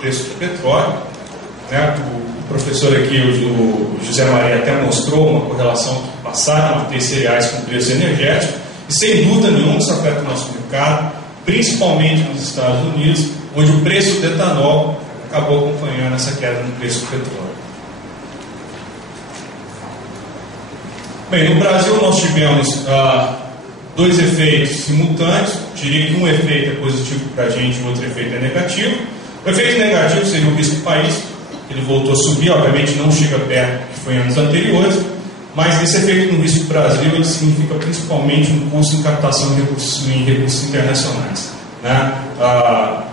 preço do petróleo, né? O professor aqui, o José Maria, até mostrou uma correlação que passaram a ter cereais com preço energético, e sem dúvida nenhuma isso afeta o nosso mercado, principalmente nos Estados Unidos, onde o preço do etanol acabou acompanhando essa queda no preço do petróleo. Bem, no Brasil nós tivemos dois efeitos simultâneos. Diria que um efeito é positivo para a gente e o outro efeito é negativo. O efeito negativo seria o risco do país, ele voltou a subir, obviamente não chega perto do que foi em anos anteriores, mas esse efeito no risco do Brasil ele significa principalmente um custo em captação de recursos internacionais, né?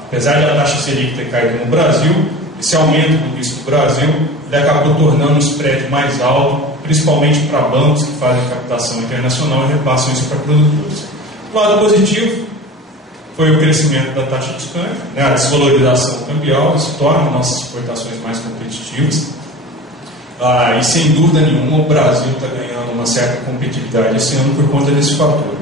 Apesar de a taxa Selic ter caído no Brasil, esse aumento do risco do Brasil ele acabou tornando o spread mais alto, principalmente para bancos que fazem captação internacional e repassam isso para produtores. O lado positivo foi o crescimento da taxa de câmbio, né? A desvalorização cambial, isso torna nossas exportações mais competitivas. E sem dúvida nenhuma o Brasil está ganhando uma certa competitividade esse ano por conta desse fator.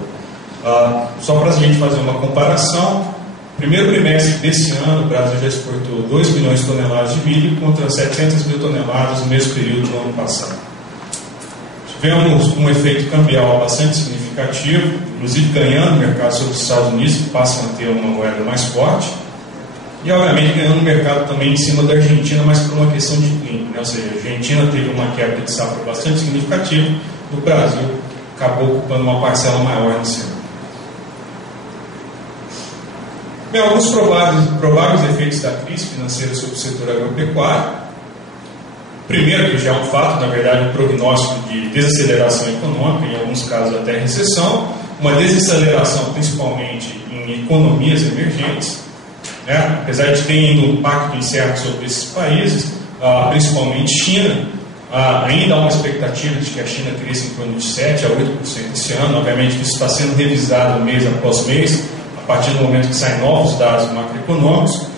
Só para a gente fazer uma comparação, primeiro trimestre desse ano o Brasil já exportou 2 milhões de toneladas de milho contra 700 mil toneladas no mesmo período do ano passado. Tivemos um efeito cambial bastante significativo, inclusive ganhando mercado sobre os Estados Unidos, que passam a ter uma moeda mais forte, e obviamente ganhando mercado também em cima da Argentina, mas por uma questão de clima, né? Ou seja, a Argentina teve uma quebra de safra bastante significativa, o Brasil acabou ocupando uma parcela maior nesse ano. Bem, alguns prováveis efeitos da crise financeira sobre o setor agropecuário. Primeiro, que já é um fato, na verdade, um prognóstico de desaceleração econômica, em alguns casos até recessão, uma desaceleração principalmente em economias emergentes, né? Apesar de ter ainda um impacto incerto sobre esses países, principalmente China, ainda há uma expectativa de que a China cresça em torno de 7% a 8% esse ano. Obviamente que isso está sendo revisado mês após mês, a partir do momento que saem novos dados macroeconômicos.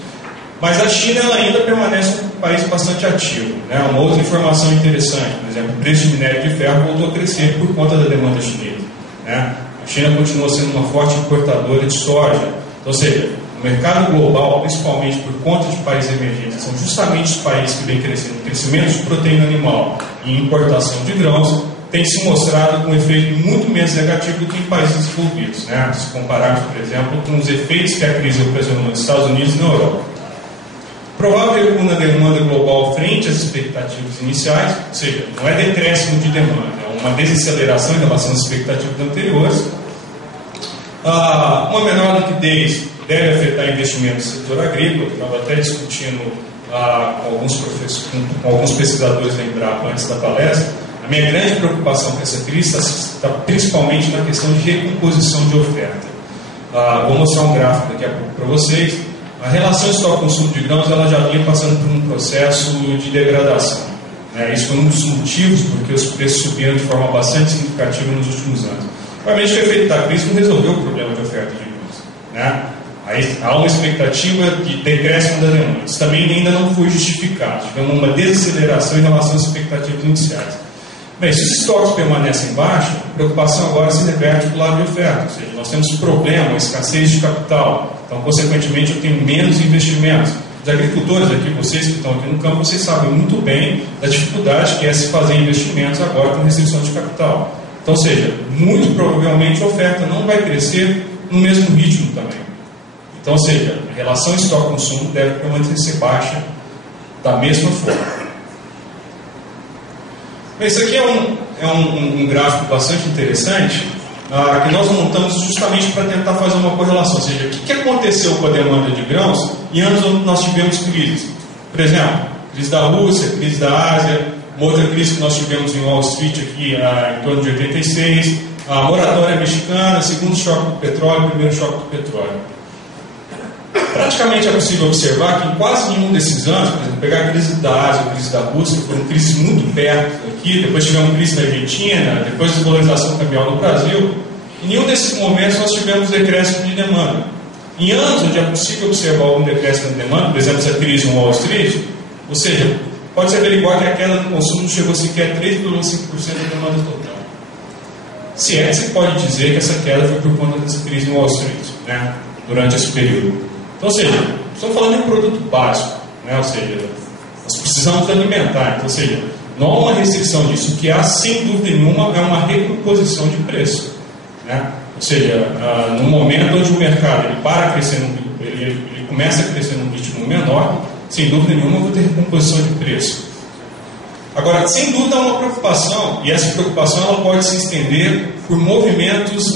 Mas a China ela ainda permanece um país bastante ativo, né? Uma outra informação interessante, por exemplo, o preço de minério de ferro voltou a crescer por conta da demanda chinesa, né? A China continua sendo uma forte importadora de soja, ou seja, o mercado global, principalmente por conta de países emergentes, são justamente os países que vêm crescendo, crescimento de proteína animal e importação de grãos, tem se mostrado com um efeito muito menos negativo do que em países desenvolvidos, né? Se compararmos, por exemplo, com os efeitos que a crise ocasionou nos Estados Unidos e na Europa. Provável recuo na demanda global frente às expectativas iniciais, ou seja, não é decréscimo de demanda, é uma desaceleração em relação às expectativas anteriores. Uma menor liquidez deve afetar investimentos no setor agrícola, eu estava até discutindo com alguns pesquisadores da Embrapa antes da palestra. A minha grande preocupação com essa crise está principalmente na questão de recomposição de oferta. Vou mostrar um gráfico daqui a pouco para vocês. A relação estoque-consumo de grãos ela já vinha passando por um processo de degradação, né? Isso foi um dos motivos porque os preços subiram de forma bastante significativa nos últimos anos. Obviamente que o efeito da crise não resolveu o problema de oferta de grãos, né? Aí há uma expectativa de decréscimo da demanda. Isso também ainda não foi justificado. Tivemos uma desaceleração em relação às expectativas iniciais. Bem, se os estoques permanecem baixos, a preocupação agora se reverte para o lado de oferta, ou seja, nós temos problema, escassez de capital, então, consequentemente, eu tenho menos investimentos. Os agricultores aqui, vocês que estão aqui no campo, vocês sabem muito bem da dificuldade que é se fazer investimentos agora com restrição de capital. Então, ou seja, muito provavelmente a oferta não vai crescer no mesmo ritmo também. Então, ou seja, a relação estoque-consumo deve permanecer baixa da mesma forma. Bem, isso aqui é um gráfico bastante interessante, que nós montamos justamente para tentar fazer uma correlação, ou seja, o que aconteceu com a demanda de grãos em anos onde nós tivemos crises. Por exemplo, crise da Rússia, crise da Ásia, uma outra crise que nós tivemos em Wall Street aqui em torno de 86, a moratória mexicana, segundo choque do petróleo, primeiro choque do petróleo. Praticamente é possível observar que em quase nenhum desses anos, por exemplo, pegar a crise da Ásia, a crise da Rússia, foram crises muito perto aqui, depois tivemos crise na Argentina, depois desvalorização cambial no Brasil. Em nenhum desses momentos nós tivemos decréscimo de demanda. Em anos onde é possível observar algum decréscimo de demanda, por exemplo, essa crise no Wall Street, ou seja, pode-se averiguar que a queda do consumo chegou sequer a 3,5% da demanda total. Se é que se pode dizer que essa queda foi por conta dessa crise no Wall Street, né, durante esse período. Então, ou seja, estamos falando de um produto básico, né? Ou seja, nós precisamos alimentar, então, ou seja, não há uma restrição disso. O que há, sem dúvida nenhuma, é uma recomposição de preço, né? Ou seja, no momento onde o mercado ele para crescer, ele começa a crescer num ritmo menor, sem dúvida nenhuma, vai ter recomposição de preço. Agora, sem dúvida, há uma preocupação, e essa preocupação ela pode se estender por movimentos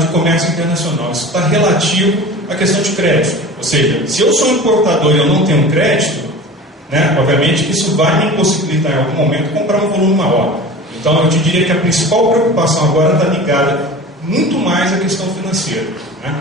de comércio internacional. Isso está relativo à questão de crédito. Ou seja, se eu sou importador e eu não tenho crédito, né, obviamente que isso vai me impossibilitar em algum momento comprar um volume maior. Então, eu te diria que a principal preocupação agora está ligada muito mais à questão financeira, né?